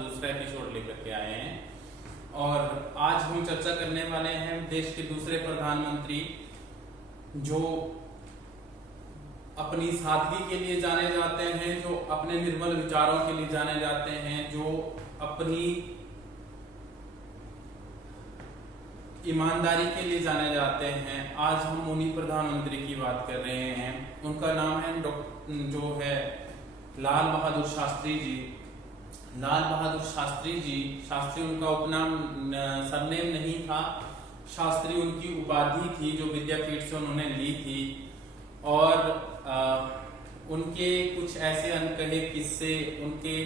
दूसरा एपिसोड लेकर के आए हैं और आज हम चर्चा करने वाले हैं देश के दूसरे प्रधानमंत्री जो अपनी सादगी के लिए जाने जाते हैं, जो अपने निर्मल विचारों के लिए जाने जाते हैं, जो अपनी ईमानदारी के लिए जाने जाते हैं। आज हम उन्हीं प्रधानमंत्री की बात कर रहे हैं। उनका नाम है जो है लाल बहादुर शास्त्री जी। लाल बहादुर शास्त्री जी, शास्त्री उनका उपनाम, सरनेम नहीं था। शास्त्री उनकी उपाधि थी जो विद्यापीठ से उन्होंने ली थी। और उनके कुछ ऐसे अनकहे किस्से, उनके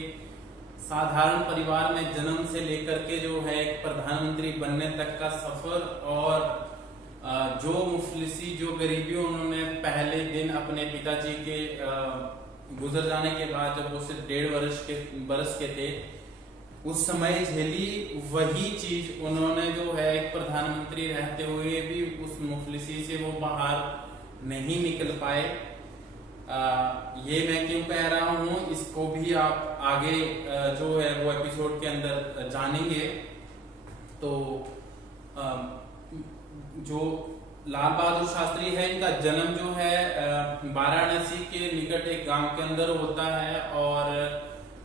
साधारण परिवार में जन्म से लेकर के जो है एक प्रधानमंत्री बनने तक का सफर, और जो मुफलिसी, जो गरीबी उन्होंने पहले दिन अपने पिताजी के गुजर जाने के बाद, जब वो सिर्फ 1.5 बरस के थे, उस समय झेली, वही चीज उन्होंने जो है एक प्रधानमंत्री रहते हुए भी उस मुफलिसी से वो बाहर नहीं निकल पाए। ये मैं क्यों कह रहा हूँ, इसको भी आप आगे जो है वो एपिसोड के अंदर जानेंगे। तो जो लाल बहादुर शास्त्री है, इनका जन्म जो है वाराणसी के निकट एक गांव के अंदर होता है और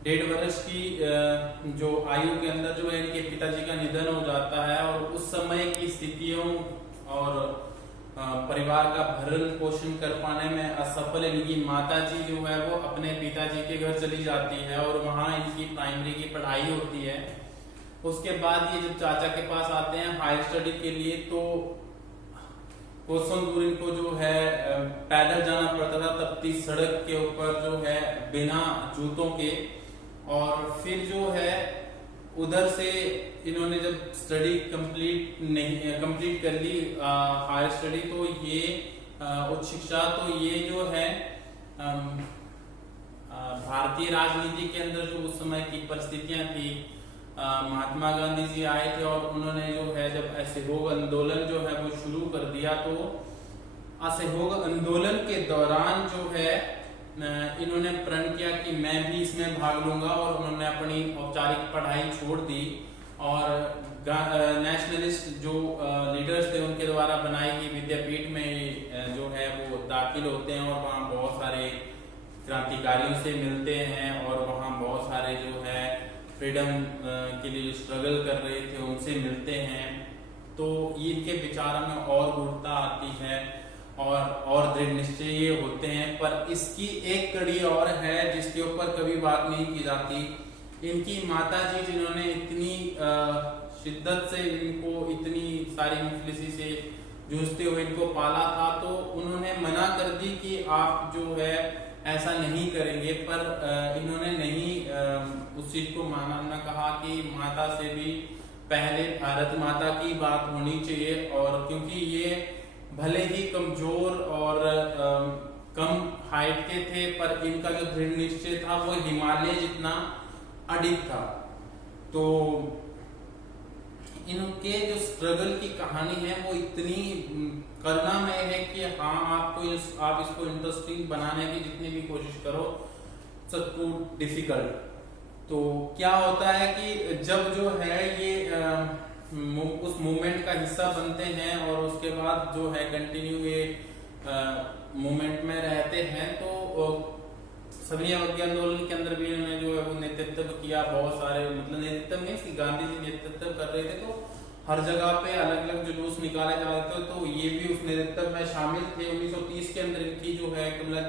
1.5 वर्ष की जो आयु के अंदर जो है इनके पिताजी का निधन हो जाता है। और उस समय की स्थितियों और परिवार का भरण पोषण कर पाने में असफल इनकी माताजी जो है वो अपने पिताजी के घर चली जाती है और वहां इनकी प्राइमरी की पढ़ाई होती है। उसके बाद ये जब चाचा के पास आते हैं हायर स्टडी के लिए, तो कोसों दूर इनको जो है पैदल जाना पड़ता था तपती सड़क के ऊपर जो है बिना जूतों के। और फिर जो है उधर से इन्होंने जब स्टडी कंप्लीट कर ली हायर स्टडी, तो ये उच्च शिक्षा, तो ये जो है भारतीय राजनीति के अंदर जो उस समय की परिस्थितियां थी, महात्मा गांधी जी आए थे और उन्होंने जो है जब असहयोग आंदोलन जो है वो शुरू कर दिया, तो असहयोग आंदोलन के दौरान जो है इन्होंने प्रण किया कि मैं भी इसमें भाग लूंगा और उन्होंने अपनी औपचारिक पढ़ाई छोड़ दी और नेशनलिस्ट जो लीडर्स थे उनके द्वारा बनाई गई विद्यापीठ में जो है वो दाखिल होते हैं और वहाँ बहुत सारे क्रांतिकारियों से मिलते हैं और वहाँ बहुत सारे जो है फ्रीडम के लिए जो स्ट्रगल कर रहे थे उनसे मिलते हैं। तो इनके विचारों में और गूढ़ता आती है और दृढ़ निश्चय ये होते हैं। पर इसकी एक कड़ी और है जिसके ऊपर कभी बात नहीं की जाती। इनकी माताजी जिन्होंने इतनी शिद्दत से इनको, इतनी सारी मुफलिसी से जूझते हुए इनको पाला था, तो उन्होंने मना कर दी कि आप जो है ऐसा नहीं करेंगे। पर इन्होंने नहीं उस चीज को माना, न कहा कि माता से भी पहले भारत माता की बात होनी चाहिए। और क्योंकि ये भले ही कमजोर और कम हाइट के थे, पर इनका जो दृढ़ निश्चय था वो हिमालय जितना अडिग था। तो इनके जो स्ट्रगल की कहानी है वो इतनी करुणामय है कि हाँ, आप इसको इंटरेस्टिंग बनाने की जितनी भी कोशिश करो, इट्स टू डिफिकल्ट। तो क्या होता है कि जब जो है ये उस मूवमेंट का हिस्सा बनते हैं और उसके बाद जो है कंटिन्यू ये मूवमेंट में रहते हैं, तो सविनय अवज्ञा आंदोलन के अंदर भी इन्होंने जो है वो नेतृत्व किया। बहुत सारे, मतलब नेतृत्व मीन्स कि गांधी जी नेतृत्व कर रहे थे, तो हर जगह पे अलग अलग जुलूस निकाले जा रहे थे, तो ये भी उस नेतृत्व में शामिल थे। 1930 के अंदर इनकी जो है कमला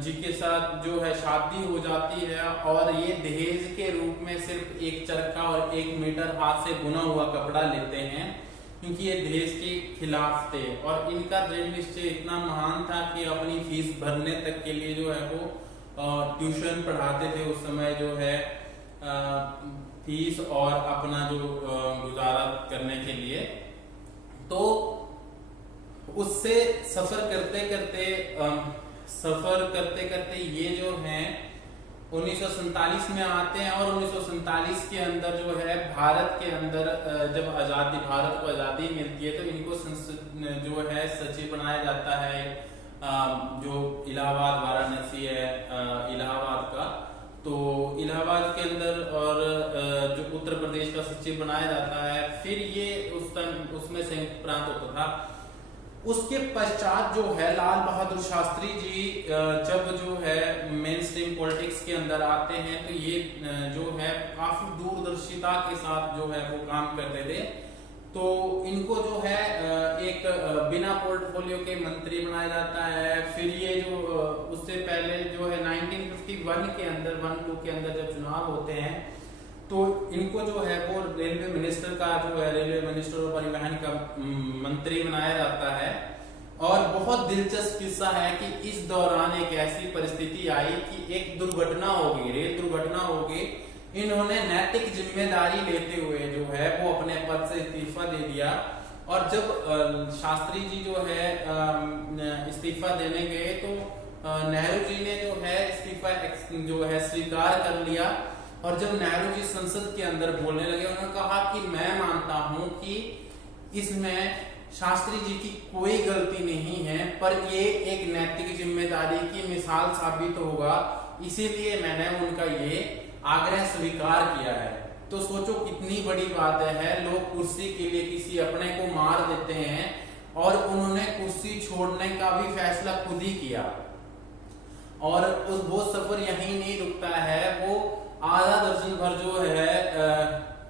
जी के साथ जो है शादी हो जाती है और ये दहेज के रूप में सिर्फ एक चरखा और 1 मीटर हाथ से बुना हुआ कपड़ा लेते हैं, क्योंकि ये दहेज के खिलाफ थे। और इनका दृढ़ निश्चय इतना महान था कि अपनी फीस भरने तक के लिए जो है वो ट्यूशन पढ़ाते थे उस समय जो है फीस और अपना जो गुजारा करने के लिए। तो उससे सफर करते करते ये जो है 1947 में आते हैं और 1947 के अंदर जो है भारत के अंदर जब भारत को आजादी मिलती है, तो इनको संसद जो है सचिव बनाया जाता है जो इलाहाबाद वाराणसी है इलाहाबाद का। तो इलाहाबाद के अंदर और जो उत्तर प्रदेश का सचिव बनाया जाता है, फिर ये उस टाइम उसमें संयुक्त प्रांत होता था। उसके पश्चात जो है लाल बहादुर शास्त्री जी जब जो है मेन स्ट्रीम पॉलिटिक्स के अंदर आते हैं, तो ये जो है काफी दूरदर्शिता के साथ जो है वो काम करते थे। तो इनको जो है एक बिना पोर्टफोलियो के मंत्री बनाया जाता है। फिर ये जो उससे पहले जो है 1951 के अंदर 1-2 के अंदर जब चुनाव होते हैं, तो इनको जो है वो रेलवे मिनिस्टर का जो है रेलवे मिनिस्टर और परिवहन का मंत्री बनाया जाता है। और बहुत दिलचस्प किस्सा है कि इस दौरान एक ऐसी परिस्थिति आई कि एक दुर्घटना हो गई, रेल दुर्घटना हो गई। इन्होंने नैतिक जिम्मेदारी लेते हुए जो है वो अपने पद से इस्तीफा दे दिया। और जब शास्त्री जी जो है इस्तीफा देने गए, तो नेहरू जी ने जो है इस्तीफा जो है स्वीकार कर लिया। और जब नेहरू जी संसद के अंदर बोलने लगे, उन्होंने कहा कि मैं मानता हूं कि इसमें शास्त्री जी की कोई गलती नहीं है, पर ये एक नैतिक जिम्मेदारी की मिसाल साबित होगा, इसीलिए मैंने उनका ये आग्रह स्वीकार किया है। तो सोचो कितनी बड़ी बात है, लोग कुर्सी के लिए किसी अपने को मार देते हैं, और उन्होंने कुर्सी छोड़ने का भी फैसला खुद ही किया। और वो सफर यहीं नहीं रुकता है, वो आधा दर्जन भर जो है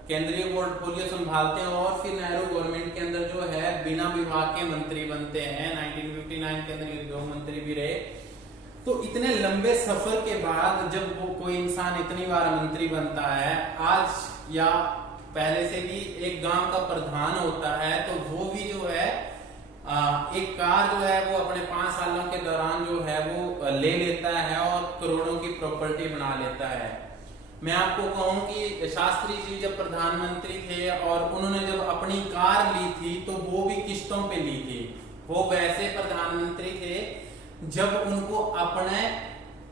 केंद्रीय पोर्टफोलियो संभालते हैं। और फिर नेहरू गवर्नमेंट के अंदर जो है बिना विभाग के मंत्री बनते हैं। 1959 के अंदर उद्योग मंत्री भी रहे। तो इतने लंबे सफर के बाद जब वो कोई इंसान इतनी बार मंत्री बनता है, आज या पहले से भी एक गांव का प्रधान होता है, तो वो भी जो है एक कार जो है वो अपने 5 सालों के दौरान जो है वो ले लेता है और करोड़ों की प्रॉपर्टी बना लेता है। मैं आपको कहूं कि शास्त्री जी जब प्रधानमंत्री थे और उन्होंने जब अपनी कार ली थी, तो वो भी किश्तों पे ली थी। वो वैसे प्रधानमंत्री थे जब उनको अपने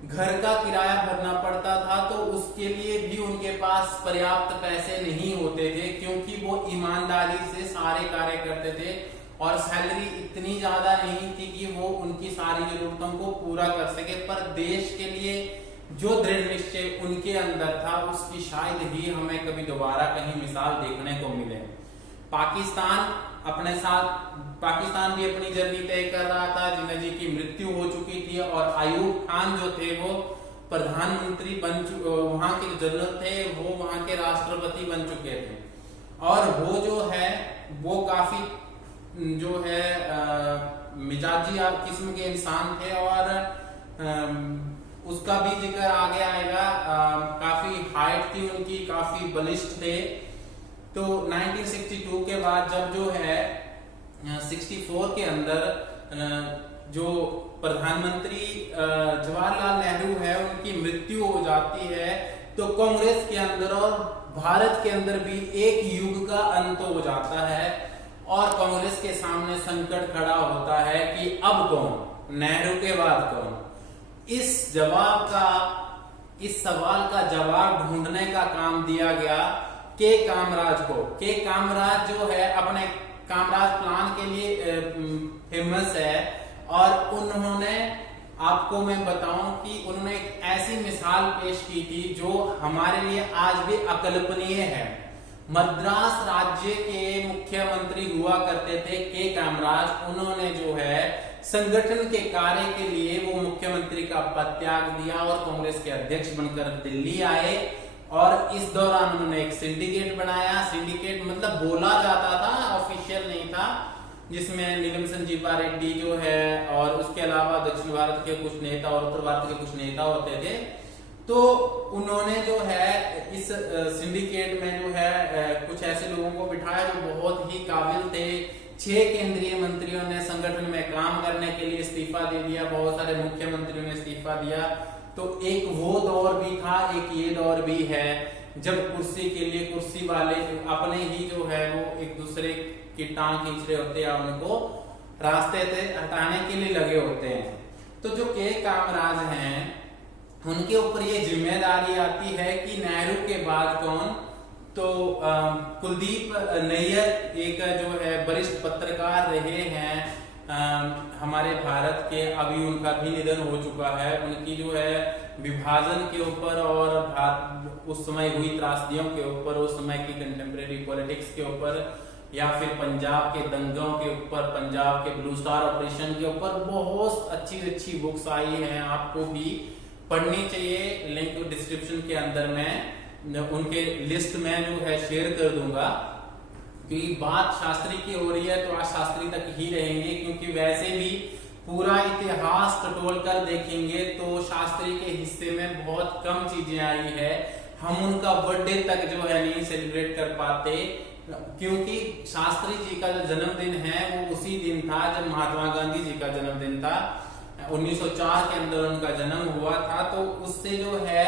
घर का किराया भरना पड़ता था, तो उसके लिए भी उनके पास पर्याप्त पैसे नहीं होते थे, क्योंकि वो ईमानदारी से सारे कार्य करते थे और सैलरी इतनी ज्यादा नहीं थी कि वो उनकी सारी जरूरतों को पूरा कर सके। पर देश के लिए जो दृढ़ निश्चय उनके अंदर था, उसकी शायद ही हमें कभी दोबारा कहीं मिसाल देखने को मिले। पाकिस्तान भी अपनी जर्नी तय कर रहा था। जिन्ना जी की मृत्यु हो चुकी थी और अयूब खान जो थे वो प्रधानमंत्री वहां के जनरल थे, वो वहां के राष्ट्रपति बन चुके थे। और वो जो है वो काफी जो है मिजाजी किस्म के इंसान थे, और उसका भी जिक्र आगे आएगा। काफी हाइट थी उनकी, काफी बलिष्ठ थे। तो 1962 के बाद जब जो है 64 के अंदर जो प्रधानमंत्री जवाहरलाल नेहरू है, उनकी मृत्यु हो जाती है, तो कांग्रेस के अंदर और भारत के अंदर भी एक युग का अंत हो जाता है। और कांग्रेस के सामने संकट खड़ा होता है कि अब कौन, नेहरू के बाद कौन। इस सवाल का जवाब ढूंढने का काम दिया गया के कामराज को। के कामराज जो है अपने कामराज प्लान के लिए फेमस है, और उन्होंने, आपको मैं बताऊं कि उन्होंने एक ऐसी मिसाल पेश की थी जो हमारे लिए आज भी अकल्पनीय है। मद्रास राज्य के मुख्यमंत्री हुआ करते थे के कामराज। उन्होंने जो है संगठन के कार्य के लिए वो मुख्यमंत्री का पद त्याग दिया और कांग्रेस के अध्यक्ष बनकर दिल्ली आए। और इस दौरान उन्होंने एक सिंडिकेट बनाया। सिंडिकेट मतलब बोला जाता था, ऑफिशियल नहीं था, जिसमें नीलम संजीवा रेड्डी जो है और उसके अलावा दक्षिण भारत के कुछ नेता और उत्तर भारत के कुछ नेता होते थे। तो उन्होंने जो है इस सिंडिकेट में जो है कुछ ऐसे लोगों को बिठाया जो बहुत ही काबिल थे। 6 केंद्रीय मंत्रियों ने संगठन में काम करने के लिए इस्तीफा दे दिया, बहुत सारे मुख्यमंत्रियों ने इस्तीफा दिया। तो एक वो दौर भी था, एक ये दौर भी है जब कुर्सी के लिए कुर्सी वाले अपने ही जो है वो एक दूसरे की टांग खींच रहे होते हैं, उनको रास्ते से हटाने के लिए लगे होते हैं। तो जो के कामराज हैं उनके ऊपर ये जिम्मेदारी आती है कि नेहरू के बाद कौन। तो कुलदीप नैयर एक जो है वरिष्ठ पत्रकार रहे हैं हमारे भारत के, अभी उनका भी निधन हो चुका है। उनकी जो है विभाजन के ऊपर और उस समय हुई त्रासदियों के ऊपर, उस समय की कंटेम्प्रेरी पॉलिटिक्स के ऊपर, या फिर पंजाब के दंगों के ऊपर, पंजाब के ब्लू स्टार ऑपरेशन के ऊपर बहुत अच्छी अच्छी बुक्स आई हैं, आपको भी पढ़नी चाहिए। लिंक डिस्क्रिप्शन के अंदर मैं उनके लिस्ट में जो है शेयर कर दूंगा। क्योंकि बात शास्त्री की हो रही है तो आज शास्त्री तक ही रहेंगे, क्योंकि वैसे भी पूरा इतिहास टटोल कर देखेंगे तो शास्त्री के हिस्से में बहुत कम चीजें आई है। हम उनका बर्थडे तक जो है नहीं सेलिब्रेट कर पाते, क्योंकि शास्त्री जी का जो जन्मदिन है वो उसी दिन था जब महात्मा गांधी जी का जन्मदिन था। 1904 के अंदर उनका जन्म हुआ था, तो उससे जो है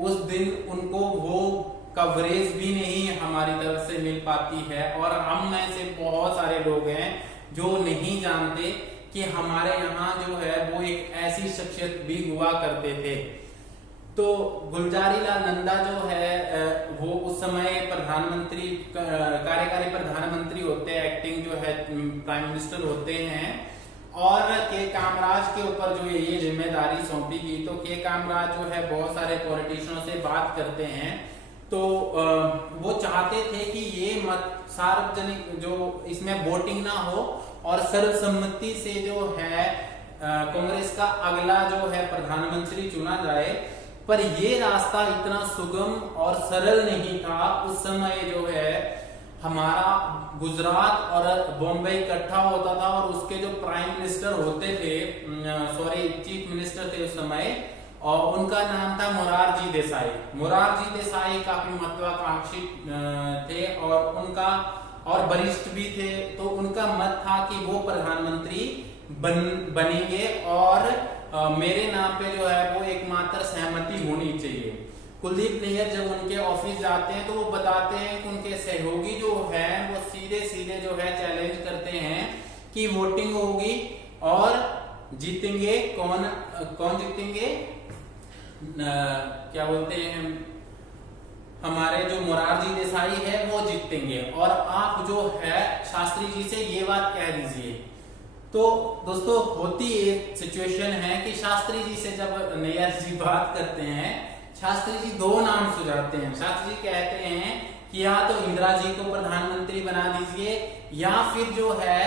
उस दिन उनको वो कवरेज भी नहीं हमारी तरफ से मिल पाती है। और हम में से बहुत सारे लोग हैं जो नहीं जानते कि हमारे यहाँ जो है वो एक ऐसी शख्सियत भी हुआ करते थे। तो गुलजारी लाल नंदा जो है वो उस समय प्रधानमंत्री, कार्यकारी प्रधानमंत्री होते हैं, एक्टिंग जो है प्राइम मिनिस्टर होते हैं। और के कामराज के ऊपर जो ये जिम्मेदारी सौंपी गई, तो के कामराज जो है बहुत सारे पॉलिटिशियनों से बात करते हैं, तो वो चाहते थे कि ये मत सार्वजनिक जो इसमें वोटिंग ना हो और सर्वसम्मति से जो है कांग्रेस का अगला जो है प्रधानमंत्री चुना जाए। पर ये रास्ता इतना सुगम और सरल नहीं था। उस समय जो है हमारा गुजरात और बॉम्बे इकट्ठा होता था, और उसके जो प्राइम मिनिस्टर होते थे, चीफ मिनिस्टर थे उस समय, और उनका नाम था मोरारजी देसाई। मोरारजी देसाई काफी महत्वाकांक्षी थे और उनका और वरिष्ठ भी थे, तो उनका मत था कि वो प्रधानमंत्री बनेंगे और मेरे नाम पे जो है वो एकमात्र सहमति होनी चाहिए। कुलदीप नैयर जब उनके ऑफिस जाते हैं तो वो बताते हैं कि उनके सहयोगी जो है वो सीधे सीधे जो है चैलेंज करते हैं कि वोटिंग होगी और जीतेंगे। कौन जीतेंगे? क्या बोलते हैं, हमारे जो मोरारजी देसाई है वो जीतेंगे, और आप जो है शास्त्री जी से ये बात कह दीजिए। तो दोस्तों होती एक सिचुएशन है कि शास्त्री जी से जब नैयर जी बात करते हैं, शास्त्री जी दो नाम सुझाते हैं। शास्त्री जी कहते हैं कि या तो इंदिरा जी को प्रधानमंत्री बना दीजिए, या फिर जो है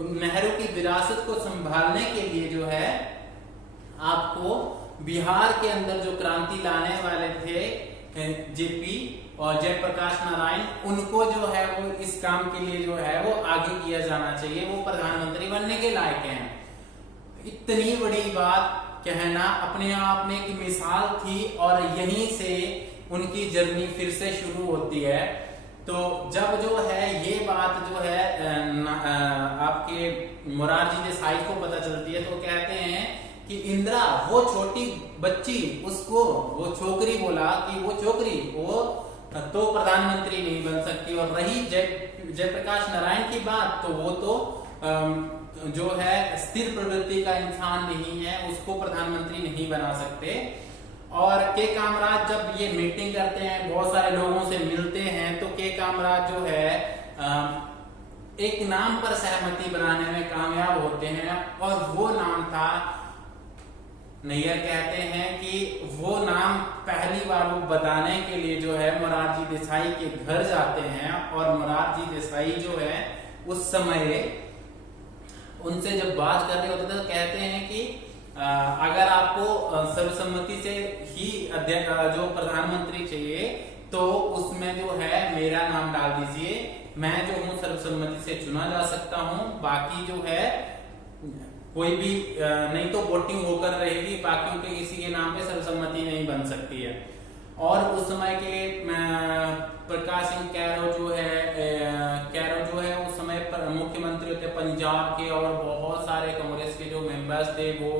नेहरू की विरासत को संभालने के लिए जो है आपको बिहार के अंदर जो क्रांति लाने वाले थे जेपी और जयप्रकाश नारायण, उनको जो है वो इस काम के लिए जो है वो आगे किया जाना चाहिए, वो प्रधानमंत्री बनने के लायक हैं। इतनी बड़ी बात कहना अपने आप में एक मिसाल थी, और यहीं से उनकी जर्नी फिर से शुरू होती है। तो जब जो है ये बात जो है आपके मोरारजी देसाई को पता चलती है, तो कहते हैं कि इंदिरा वो छोटी बच्ची, उसको वो छोकरी बोला कि वो छोकरी वो तो प्रधानमंत्री नहीं बन सकती। और रही जयप्रकाश नारायण की बात, तो वो तो जो है स्थिर प्रवृत्ति का इंसान नहीं है, उसको प्रधानमंत्री नहीं बना सकते। और के कामराज जब ये मीटिंग करते हैं, बहुत सारे लोगों से मिलते हैं, तो के कामराज जो है एक नाम पर सहमति बनाने में कामयाब होते हैं, और वो नाम था, नैयर कहते हैं कि वो नाम पहली बार वो बताने के लिए जो है मोरारजी देसाई के घर जाते हैं, और मोरारजी देसाई जो है उस समय उनसे जब बात कर रहे होते थे तो कहते हैं कि अगर आपको सर्वसम्मति से ही अध्यक्ष जो प्रधानमंत्री चाहिए तो उसमें जो है मेरा नाम डाल दीजिए, मैं जो हूँ सर्वसम्मति से चुना जा सकता हूँ, बाकी जो है कोई भी नहीं तो वोटिंग होकर रहेगी, बाकियों के किसी के नाम पे सर्वसम्मति नहीं बन सकती है। और उस समय के प्रकाश सिंह कैरो जो है उस समय मुख्यमंत्री थे पंजाब के, और बहुत सारे कांग्रेस के जो मेंबर्स थे वो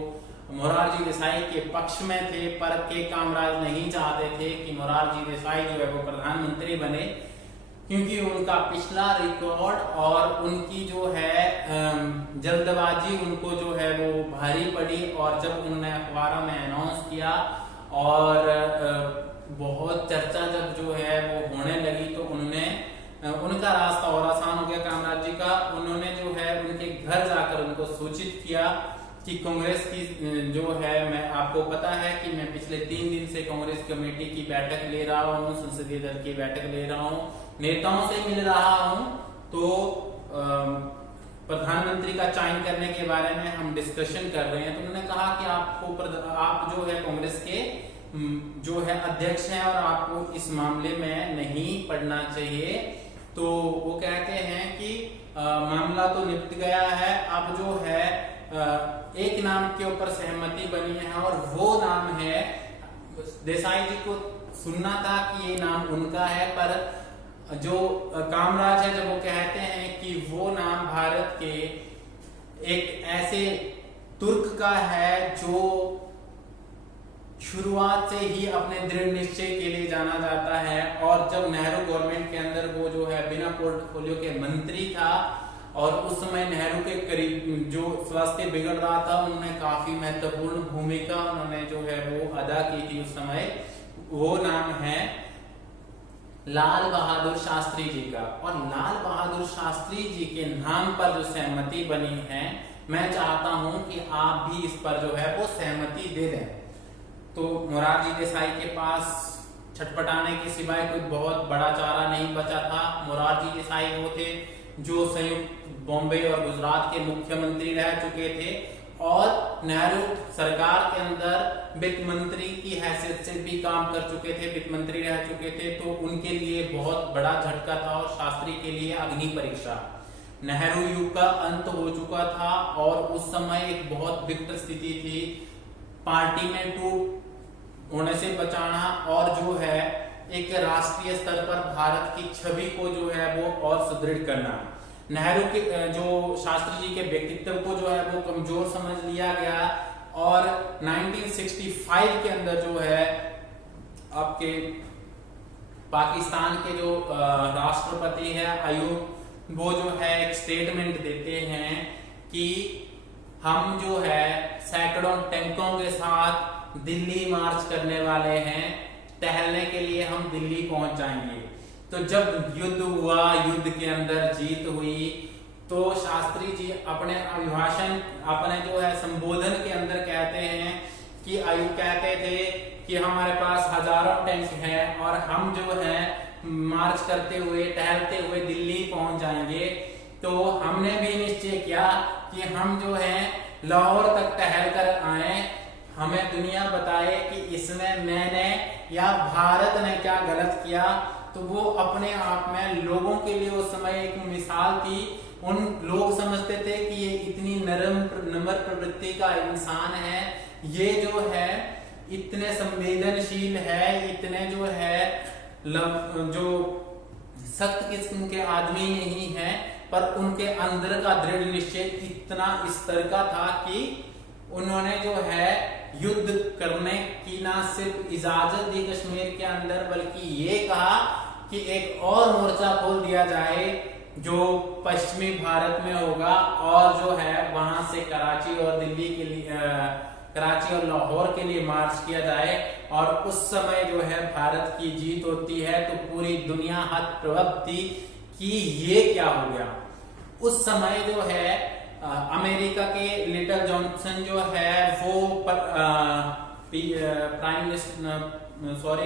मोरारजी देसाई के पक्ष में थे, पर के कामराज नहीं चाहते थे कि मोरारजी देसाई जो है वो प्रधानमंत्री बने, क्योंकि उनका पिछला रिकॉर्ड और उनकी जो है जल्दबाजी उनको जो है वो भारी पड़ी। और जब उन्होंने अखबारों में अनाउंस किया और बहुत चर्चा जब जो है वो होने लगी, तो उन्होंने उनका रास्ता और आसान हो गया कामराज जी का। उन्होंने जो है उनके घर जाकर उनको सूचित किया कि कांग्रेस की जो है, मैं आपको पता है कि मैं पिछले 3 दिन से कांग्रेस कमेटी की बैठक ले रहा हूँ, संसदीय दल की बैठक ले रहा हूँ, नेताओं से मिल रहा हूँ। तो प्रधानमंत्री का चयन करने के बारे में हम डिस्कशन कर रहे हैं। तो उन्होंने कहा कि आप जो है कांग्रेस के जो है अध्यक्ष हैं और आपको इस मामले में नहीं पढ़ना चाहिए। तो वो कहते हैं कि मामला तो निपट गया है, अब जो है एक नाम के ऊपर सहमति बनी है और वो नाम है, देसाई जी को सुनना था कि ये नाम उनका है, पर जो कामराज है जब वो कहते हैं कि वो नाम भारत के एक ऐसे तुर्क का है जो शुरुआत से ही अपने दृढ़ निश्चय के लिए जाना जाता है। और जब नेहरू गवर्नमेंट के अंदर वो जो है बिना पोर्टफोलियो के मंत्री था और उस समय नेहरू के करीब जो स्वास्थ्य बिगड़ रहा था, उन्होंने काफी महत्वपूर्ण भूमिका उन्होंने जो है वो अदा की थी उस समय। वो नाम है लाल बहादुर शास्त्री जी का। और लाल बहादुर शास्त्री जी के नाम पर जो सहमति बनी है, मैं चाहता हूं कि आप भी इस पर जो है वो सहमति दे दें। तो मोरारजी देसाई के पास छटपटाने के सिवाय कोई बहुत बड़ा चारा नहीं बचा था। मोरारजी देसाई वो थे जो संयुक्त बॉम्बे और गुजरात के मुख्यमंत्री रह चुके थे और नेहरू सरकार के अंदर वित्त मंत्री की हैसियत से भी काम कर चुके थे, वित्त मंत्री रह चुके थे। तो उनके लिए बहुत बड़ा झटका था और शास्त्री के लिए अग्नि परीक्षा। नेहरू युग का अंत हो चुका था और उस समय एक बहुत विकट स्थिति थी, पार्टी में टूट होने से बचाना और जो है एक राष्ट्रीय स्तर पर भारत की छवि को जो है वो और सुदृढ़ करना। नेहरू के जो शास्त्री जी के व्यक्तित्व को जो है वो कमजोर समझ लिया गया और 1965 के अंदर जो है आपके पाकिस्तान के जो राष्ट्रपति है अयूब, वो जो है एक स्टेटमेंट देते हैं कि हम जो है सैकड़ों टैंकों के साथ दिल्ली मार्च करने वाले हैं, टहलने के लिए हम दिल्ली पहुंच जाएंगे। तो जब युद्ध हुआ, युद्ध के अंदर जीत हुई, तो शास्त्री जी अपने अभिभाषण, अपने जो है संबोधन के अंदर कहते हैं कि अयूब कहते थे कि हमारे पास हजारों टैंक हैं और हम जो है मार्च करते हुए, टहलते हुए दिल्ली पहुंच जाएंगे। तो हमने भी निश्चय किया कि हम जो है लाहौर तक टहल कर आए, हमें दुनिया बताए कि इसमें मैंने या भारत ने क्या गलत किया। तो वो अपने आप में लोगों के लिए उस समय एक मिसाल थी। उन लोग समझते थे कि ये इतनी नम्र प्रवृत्ति का इंसान है, ये जो है इतने संवेदनशील है, इतने जो है जो सख्त किस्म के आदमी नहीं है, पर उनके अंदर का दृढ़ निश्चय इतना स्तर का था कि उन्होंने जो है युद्ध करने की ना सिर्फ इजाजत दी कश्मीर के अंदर, बल्कि ये कहा कि एक और मोर्चा खोल दिया जाए जो पश्चिमी भारत में होगा और जो है वहां से कराची और दिल्ली के लिए, कराची और लाहौर के लिए मार्च किया जाए। और उस समय जो है भारत की जीत होती है तो पूरी दुनिया हतप्रभ थी कि ये क्या हो गया। उस समय जो है अमेरिका के लिटल जॉनसन जो है वो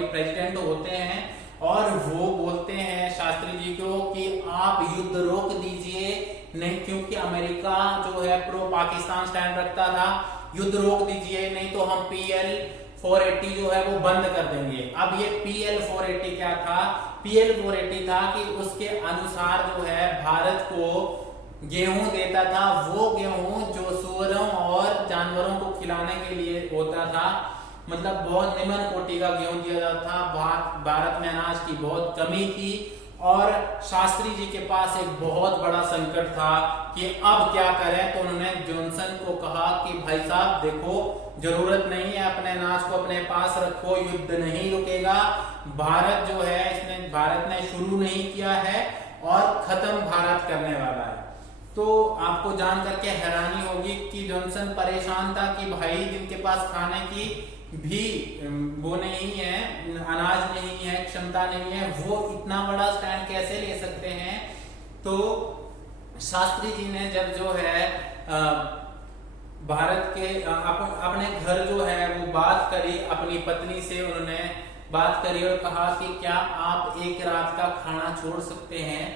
प्रेसिडेंट होते हैं और वो बोलते हैं शास्त्री जी को कि आप युद्ध रोक दीजिए, नहीं क्योंकि अमेरिका जो है प्रो पाकिस्तान स्टैंड रखता था, युद्ध रोक दीजिए नहीं तो हम PL 480 जो है वो बंद कर देंगे। अब ये PL 480 क्या था? PL 480 था कि उसके अनुसार जो है भारत को गेहूं देता था, वो गेहूं जो सुअरों और जानवरों को खिलाने के लिए होता था, मतलब बहुत निम्न कोटि का गेहूं दिया जाता था। भारत में अनाज की बहुत कमी थी और शास्त्री जी के पास एक बहुत बड़ा संकट था कि अब क्या करें। तो उन्होंने जॉनसन को कहा कि भाई साहब देखो, जरूरत नहीं है, अपने अनाज को अपने पास रखो, युद्ध नहीं रुकेगा। भारत जो है इसने भारत ने शुरू नहीं किया है और खत्म भारत करने वाला है। तो आपको जान करके हैरानी होगी कि जॉनसन परेशान था कि भाई जिनके पास खाने की भी वो नहीं है, अनाज नहीं है, क्षमता नहीं है, वो इतना बड़ा स्टैंड कैसे ले सकते हैं। तो शास्त्री जी ने जब जो है भारत के अपने घर जो है वो बात करी, अपनी पत्नी से उन्होंने बात करी और कहा कि क्या आप एक रात का खाना छोड़ सकते हैं,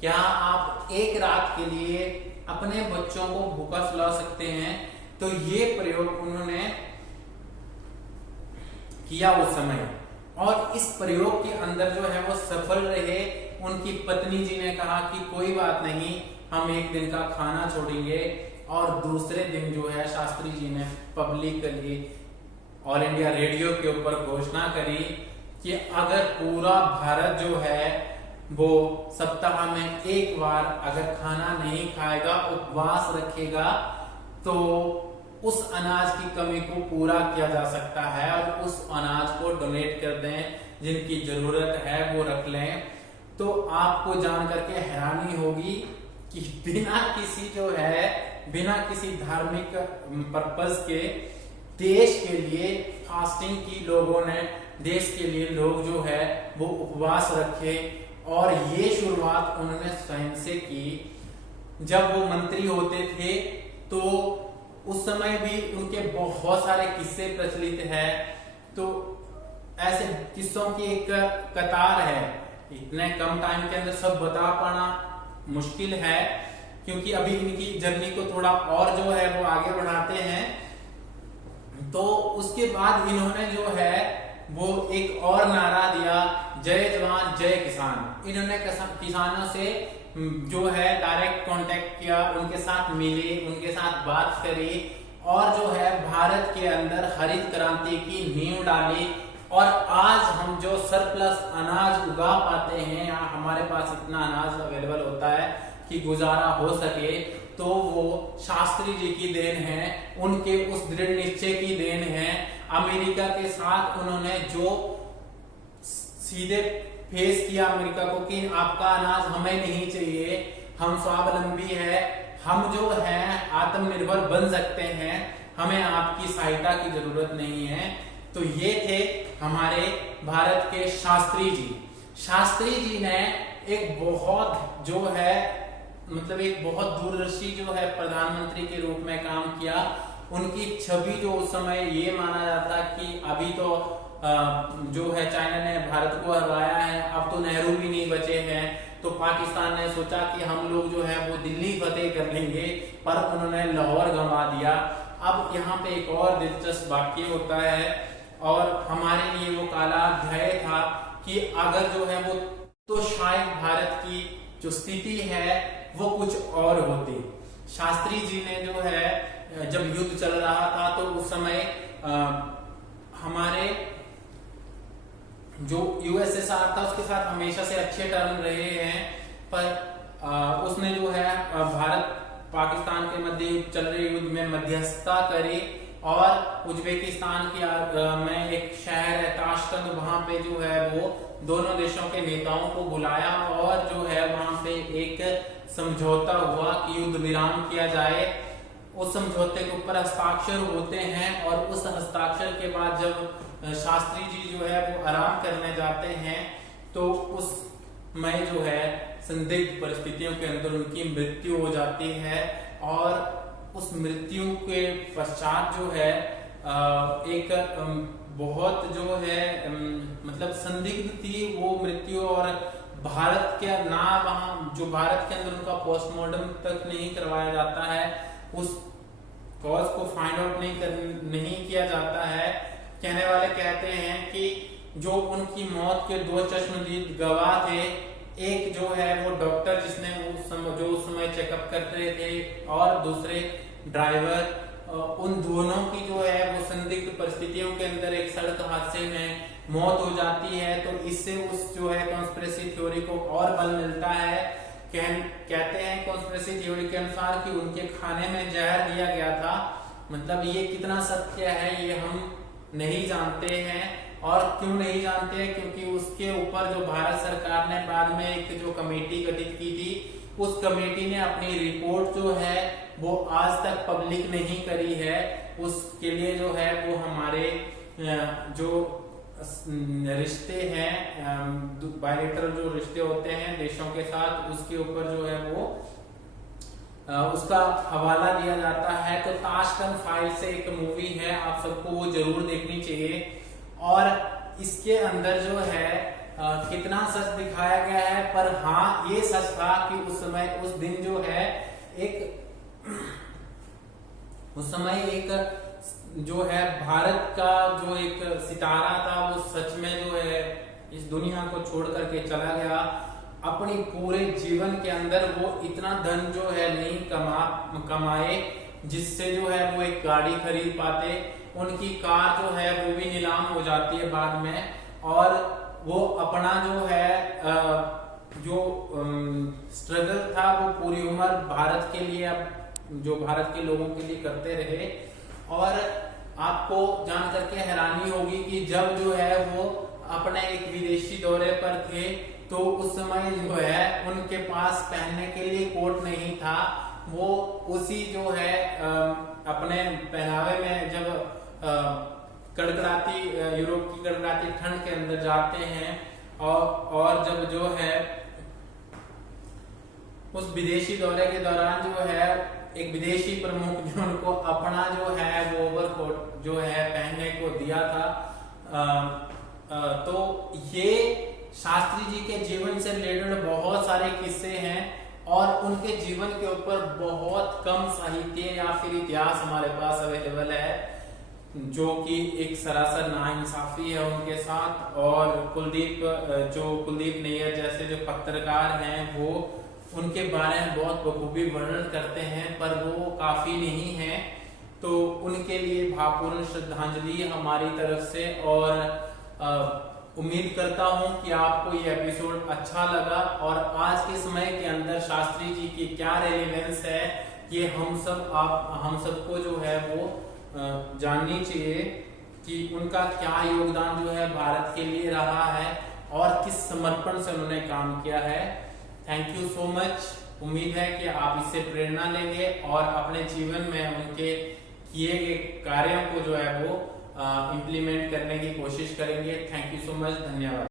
क्या आप एक रात के लिए अपने बच्चों को भूखा सुला सकते हैं। तो ये प्रयोग उन्होंने किया उस समय, और इस प्रयोग के अंदर जो है वो सफल रहे। उनकी पत्नी जी ने कहा कि कोई बात नहीं, हम एक दिन का खाना छोड़ेंगे, और दूसरे दिन जो है शास्त्री जी ने पब्लिकली ऑल इंडिया रेडियो के ऊपर घोषणा करी कि अगर पूरा भारत जो है वो सप्ताह में एक बार अगर खाना नहीं खाएगा, उपवास रखेगा, तो उस अनाज की कमी को पूरा किया जा सकता है, और उस अनाज को डोनेट कर दें, जिनकी जरूरत है वो रख लें। तो आपको जान करके हैरानी होगी कि बिना किसी धार्मिक पर्पस के देश के लिए फास्टिंग की लोगों ने, देश के लिए लोग जो है वो उपवास रखे। और ये शुरुआत उन्होंने स्वयं से की। जब वो मंत्री होते थे तो उस समय भी उनके बहुत सारे किस्से प्रचलित है। तो ऐसे किस्सों की एक कतार है, इतने कम टाइम के अंदर सब बता पाना मुश्किल है, क्योंकि अभी इनकी जर्नी को थोड़ा और जो है वो आगे बढ़ाते हैं। तो उसके बाद इन्होंने जो है वो एक और नारा दिया, जय जवान जय किसान। इन्होंने किसानों से जो है डायरेक्ट कांटेक्ट किया, उनके साथ मिले, उनके साथ बात करी, और जो है भारत के अंदर हरित क्रांति की नींव डाली। और आज हम जो सरप्लस अनाज उगा पाते हैं, या हमारे पास इतना अनाज अवेलेबल होता है कि गुजारा हो सके, तो वो शास्त्री जी की देन है, उनके उस दृढ़ निश्चय की देन है। अमेरिका के साथ उन्होंने जो सीधे फेस किया अमेरिका को कि आपका अनाज हमें नहीं चाहिए, हम स्वावलंबी है, हम जो है आत्मनिर्भर बन सकते हैं, हमें आपकी सहायता की जरूरत नहीं है। तो ये थे हमारे भारत के शास्त्री जी। शास्त्री जी ने एक बहुत जो है मतलब एक बहुत दूरदर्शी जो है प्रधानमंत्री के रूप में काम किया। उनकी छवि जो उस समय ये माना जाता कि अभी तो जो है चाइना ने भारत को हराया है, अब तो नेहरू भी नहीं बचे हैं, तो पाकिस्तान ने सोचा कि हम लोग जो है वो दिल्ली फतेह कर लेंगे, पर उन्होंने लाहौर गंवा दिया। अब यहाँ पे एक और दिलचस्प वाक्य होता है, और हमारे लिए वो काला अध्याय था कि अगर जो है वो तो शायद भारत की जो स्थिति है वो कुछ और होती। शास्त्री जी ने जो है जब युद्ध चल रहा था तो उस समय हमारे जो यूएसएसआर था उसके साथ हमेशा से अच्छे टर्म रहे हैं, पर उसने जो है भारत पाकिस्तान के मध्य चल रहे युद्ध में मध्यस्थता करी, और उज्बेकिस्तान की में एक शहर है ताशकंद, वहां पे जो है वो दोनों देशों के नेताओं को बुलाया, और जो है वहां पे एक समझौता हुआ कि युद्ध विराम किया जाए। उस समझौते के ऊपर हस्ताक्षर होते हैं, और उस हस्ताक्षर के बाद जब शास्त्री जी जो है वो आराम करने जाते हैं, तो उस में जो है संदिग्ध परिस्थितियों के अंदर उनकी मृत्यु हो जाती है। और उस मृत्यु के पश्चात जो है एक बहुत जो है मतलब संदिग्ध थी वो मृत्यु, और भारत के ना वहां जो भारत के अंदर उनका पोस्टमार्टम तक नहीं करवाया जाता है, उस कॉज को फाइंड आउट नहीं किया जाता है। कहने वाले कहते हैं कि जो उनकी मौत के दो चश्मदीद गवाह थे, एक जो है वो डॉक्टर जिसने उस समय चेकअप करते रहे थे, और दूसरे ड्राइवर, उन दोनों की जो है वो संदिग्ध परिस्थितियों के अंदर एक सड़क हादसे में मौत हो जाती है। तो इससे उस जो है कॉन्स्पिरेसी थ्योरी को और बल मिलता है। कहते हैं कॉन्स्पिरेसी थ्योरी के अनुसार कि उनके खाने में जहर दिया गया था। मतलब ये कितना सत्य है ये हम नहीं जानते हैं, और क्यों नहीं जानते हैं, क्योंकि उसके ऊपर जो भारत सरकार ने बाद में एक जो कमेटी गठित की थी, उस कमेटी ने अपनी रिपोर्ट जो है वो आज तक पब्लिक नहीं करी है। उसके लिए जो है वो हमारे जो रिश्ते हैं, बायलैटरल जो रिश्ते होते हैं देशों के साथ, उसके ऊपर जो है वो उसका हवाला दिया जाता है। तो ताशकंद फाइल से एक मूवी है, आप सबको वो जरूर देखनी चाहिए। और इसके अंदर जो है कितना सच दिखाया गया है, पर हाँ ये सच था कि उस समय उस दिन जो है उस समय एक जो है भारत का जो एक सितारा था वो सच में जो है इस दुनिया को छोड़ करके चला गया। अपनी पूरे जीवन के अंदर वो इतना धन जो है नहीं कमाए जिससे जो है वो एक गाड़ी खरीद पाते। उनकी कार जो है वो भी नीलाम हो जाती है बाद में, और वो अपना जो है जो स्ट्रगल था वो पूरी उम्र भारत के लिए, जो भारत के लोगों के लिए करते रहे। और आपको जान करके हैरानी होगी कि जब जो है वो अपने एक विदेशी दौरे पर थे तो उस समय जो है उनके पास पहनने के लिए कोट नहीं था। वो उसी जो है अपने पहनावे में जब कड़कड़ाती यूरोप की कड़कड़ाती ठंड के अंदर जाते हैं, और जब जो है उस विदेशी दौरे के दौरान जो है एक विदेशी प्रमुख ने उनको अपना जो है वो ओवरकोट जो है पहनने को दिया था। तो ये शास्त्री जी के जीवन से रिलेटेड बहुत सारे किस्से हैं, और उनके जीवन के ऊपर बहुत कम साहित्य या फिर इतिहास हमारे पास अवेलेबल है, जो कि एक सरासर नाइंसाफी है उनके साथ। और कुलदीप नैयर जैसे जो पत्रकार हैं वो उनके बारे में बहुत बखूबी वर्णन करते हैं, पर वो काफी नहीं है। तो उनके लिए भावपूर्ण श्रद्धांजलि हमारी तरफ से। और उम्मीद करता हूं कि आपको ये एपिसोड अच्छा लगा, और आज के समय के अंदर शास्त्री जी की क्या रेलेवेंस है ये हम सबको जो है वो जाननी चाहिए कि उनका क्या योगदान जो है भारत के लिए रहा है और किस समर्पण से उन्होंने काम किया है। Thank you so much. उम्मीद है कि आप इससे प्रेरणा लेंगे और अपने जीवन में उनके किए गए कार्यों को जो है वो इम्प्लीमेंट करने की कोशिश करेंगे। थैंक यू सो मच, धन्यवाद।